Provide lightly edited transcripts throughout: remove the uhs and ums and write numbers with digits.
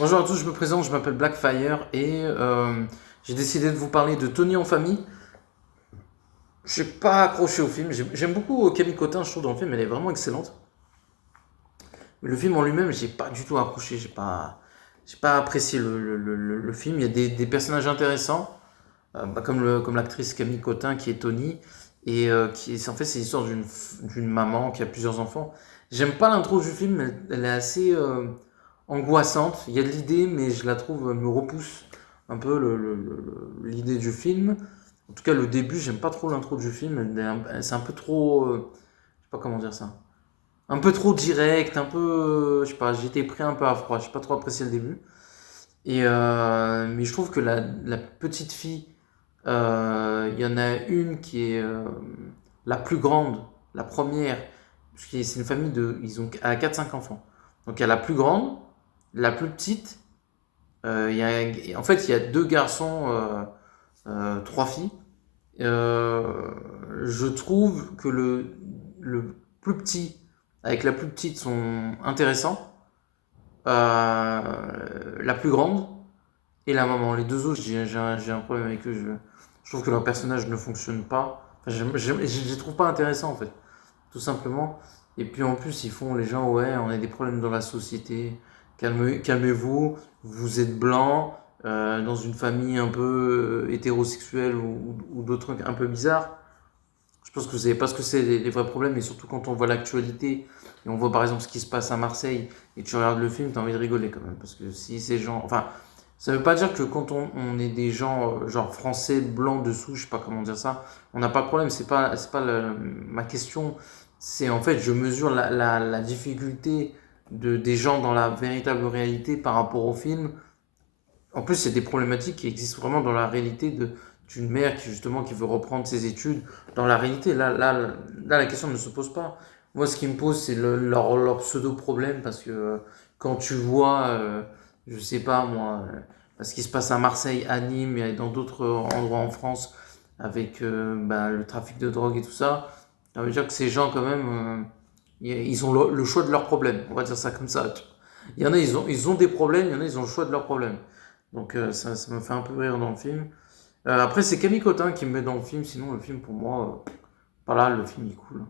Bonjour à tous, je me présente, je m'appelle Blackfire et j'ai décidé de vous parler de Tony en famille. Je n'ai pas accroché au film, j'aime beaucoup Camille Cotin, je trouve dans le film, elle est vraiment excellente. Mais le film en lui-même, j'ai pas du tout accroché, j'ai pas apprécié le film. Il y a des personnages intéressants, comme l'actrice Camille Cotin qui est Tony, et en fait c'est l'histoire d'une maman qui a plusieurs enfants. J'aime pas l'intro du film, elle est assez angoissante. Il y a de l'idée, mais je la trouve, elle me repousse un peu l'idée du film. En tout cas, le début, j'aime pas trop l'intro du film. C'est un peu trop, je sais pas comment dire ça. Un peu trop direct, un peu, je sais pas, j'ai été pris un peu à froid. J'ai pas trop apprécié le début. Mais je trouve que la petite fille, il y en a une qui est la plus grande, la première, parce que c'est une famille ils ont à 4-5 enfants. Donc il y a la plus grande, la plus petite, en fait il y a deux garçons, trois filles. Je trouve que le plus petit avec la plus petite sont intéressants. Euh, la plus grande et la maman. Les deux autres, j'ai un problème avec eux. Je trouve que leur personnage ne fonctionne pas. Enfin, je les trouve pas intéressants en fait, tout simplement. Et puis en plus, ils font les gens, ouais, on a des problèmes dans la société. Calmez-vous, vous êtes blanc, dans une famille un peu hétérosexuelle ou d'autres trucs un peu bizarres. Je pense que vous savez pas ce que c'est les vrais problèmes, et surtout quand on voit l'actualité et on voit par exemple ce qui se passe à Marseille et tu regardes le film, t'as envie de rigoler quand même. Parce que si ces gens. Enfin, ça veut pas dire que quand on est des gens genre français, blancs dessous, je sais pas comment dire ça, on n'a pas de problème. C'est pas ma question. C'est en fait, je mesure la difficulté des gens dans la véritable réalité par rapport au film. En plus, c'est des problématiques qui existent vraiment dans la réalité d'une mère qui justement qui veut reprendre ses études. Dans la réalité, là, la question ne se pose pas. Moi, ce qui me pose, c'est leur pseudo-problème parce que quand tu vois, je sais pas moi, ce qui se passe à Marseille, à Nîmes et dans d'autres endroits en France avec le trafic de drogue et tout ça, ça veut dire que ces gens, quand même, ils ont le choix de leurs problèmes. On va dire ça comme ça. Il y en a, ils ont des problèmes, il y en a, ils ont le choix de leurs problèmes. Donc ça me fait un peu rire dans le film. Après, c'est Camille Cotin qui me met dans le film. Sinon, le film, pour moi, voilà, le film est cool.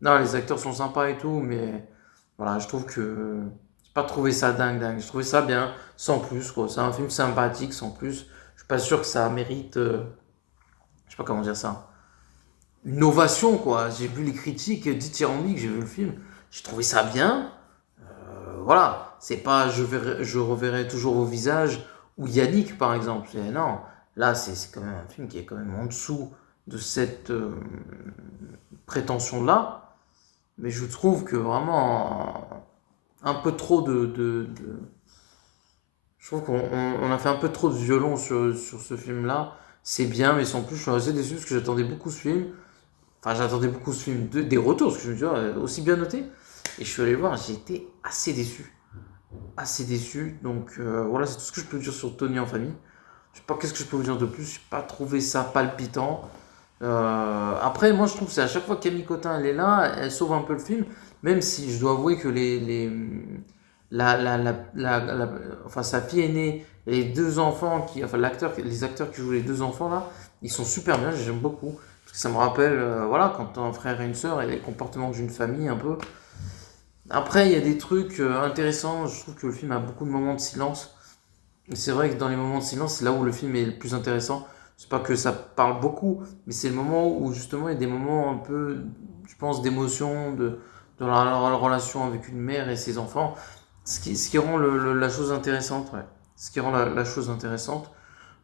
Non, les acteurs sont sympas et tout, mais voilà, je trouve que j'ai pas trouvé ça dingue. Je trouvais ça bien, sans plus, quoi. C'est un film sympathique, sans plus. Je suis pas sûr que ça mérite, je sais pas comment dire ça, une ovation, quoi. J'ai vu les critiques dithyrambiques, j'ai vu le film. J'ai trouvé ça bien. Voilà, c'est pas je reverrai toujours vos visages ou Yannick par exemple. Non, là c'est quand même un film qui est quand même en dessous de cette prétention-là. Mais je trouve que vraiment un peu trop je trouve qu'on a fait un peu trop de violon sur ce film-là. C'est bien, mais sans plus, je suis assez déçu parce que j'attendais beaucoup ce film. Enfin, j'attendais beaucoup ce film, des retours, parce que je me dis, ah, aussi bien noté. Et je suis allé le voir, j'ai été assez déçu. Assez déçu. Donc voilà, c'est tout ce que je peux dire sur Tony en famille. Je sais pas qu'est-ce que je peux vous dire de plus. J'ai pas trouvé ça palpitant. Après, moi je trouve que c'est à chaque fois que Camille Cotin elle est là, elle sauve un peu le film. Même si je dois avouer que enfin, sa fille aînée, et les deux enfants enfin les acteurs qui jouent les deux enfants là, ils sont super bien. J'aime beaucoup parce que ça me rappelle, voilà, quand t'as un frère et une sœur et les comportements d'une famille un peu. Après, il y a des trucs intéressants. Je trouve que le film a beaucoup de moments de silence. Et c'est vrai que dans les moments de silence, c'est là où le film est le plus intéressant. C'est pas que ça parle beaucoup, mais c'est le moment où justement il y a des moments un peu, je pense, d'émotion, de la relation avec une mère et ses enfants. Ce qui rend la chose intéressante, ouais. Ce qui rend la chose intéressante.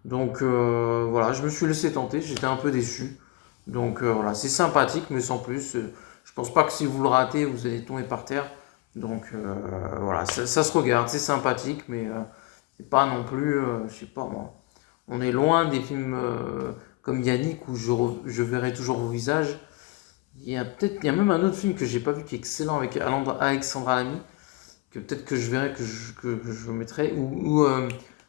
Donc voilà, je me suis laissé tenter, j'étais un peu déçu. Donc voilà, c'est sympathique, mais sans plus. Je pense pas que si vous le ratez, vous allez tomber par terre. Donc voilà, ça se regarde, c'est sympathique, mais c'est pas non plus, je sais pas moi. On est loin des films comme Yannick où je verrai toujours vos visages. Il y a même un autre film que j'ai pas vu qui est excellent avec Alexandra Lamy, que peut-être que je verrai, que je mettrai, ou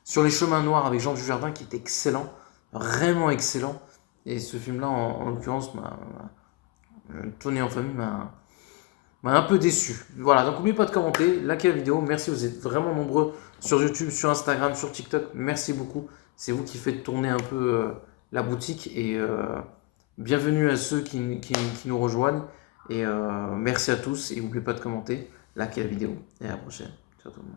Sur les chemins noirs avec Jean Dujardin qui est excellent, vraiment excellent. Et ce film-là, en l'occurrence, Tony en famille m'a un peu déçu. Voilà, donc n'oubliez pas de commenter, liker la vidéo. Merci, vous êtes vraiment nombreux sur YouTube, sur Instagram, sur TikTok. Merci beaucoup. C'est vous qui faites tourner un peu la boutique. Et bienvenue à ceux qui nous rejoignent. Et merci à tous. Et n'oubliez pas de commenter, liker la vidéo. Et à la prochaine. Ciao tout le monde.